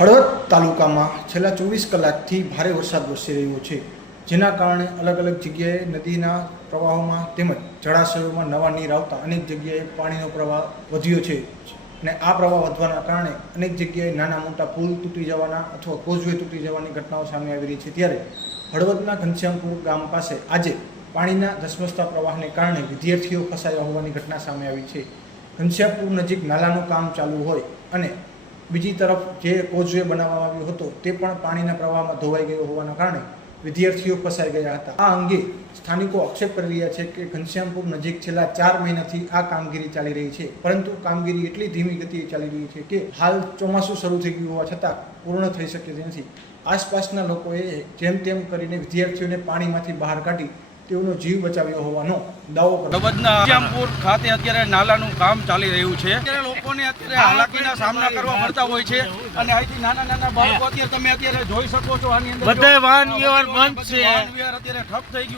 હળવદ તાલુકામાં છેલ્લા 24 કલાકથી ભારે વરસાદ વરસી રહ્યો છે, જેના કારણે અલગ અલગ જગ્યાએ નદીના પ્રવાહોમાં તેમજ જળાશયોમાં નવા નીર આવતા અનેક જગ્યાએ પાણીનો પ્રવાહ વધ્યો છે અને આ પ્રવાહ વધવાના કારણે અનેક જગ્યાએ નાના મોટા પુલ તૂટી જવાના અથવા કોઝવે તૂટી જવાની ઘટનાઓ સામે આવી રહી છે। ત્યારે હળવદના ઘનશ્યામપુર ગામ પાસે આજે પાણીના ધસમસતા પ્રવાહને કારણે વિદ્યાર્થીઓ ફસાયા હોવાની ઘટના સામે આવી છે। ઘનશ્યામપુર નજીક નાલાનું કામ ચાલુ હોય અને બીજી તરફ જે કોઝવે બનાવવામાં આવ્યો હતો તે પણ પાણીના પ્રવાહમાં ધોવાઈ ગયો હોવાના કારણે વિદ્યાર્થીઓ ફસાઈ ગયા હતા। આ અંગે સ્થાનિકો આક્ષેપ કરી રહ્યા છે કે ઘનશ્યામપુર નજીક છેલ્લા 4 મહિનાથી આ કામગીરી ચાલી રહી છે, પરંતુ કામગીરી એટલી ધીમી ગતિએ ચાલી રહી છે કે હાલ ચોમાસું શરૂ થઈ ગયું હોવા છતાં પૂર્ણ થઈ શકે તેમ નથી। આસપાસના લોકોએ જેમ તેમ કરીને વિદ્યાર્થીઓને પાણીમાંથી બહાર કાઢી તેઓનો જીવ બચાવ્યો હોવાનો દાવો કર્યો। ઘનશ્યામપુર ખાતે અત્યારે નાલાનું કામ ચાલી રહ્યું છે। અત્યારે લોકોને અત્યારે હાલાકીના સામના કરવા પડતા હોય છે અને અહીંથી નાના નાના બાળકો અત્યારે તમે અત્યારે જોઈ શકો છો, આની અંદર બધા વાહન વ્યવહાર બંધ છે, વાહન વ્યવહાર અત્યારે ઠપ થઈ ગયું।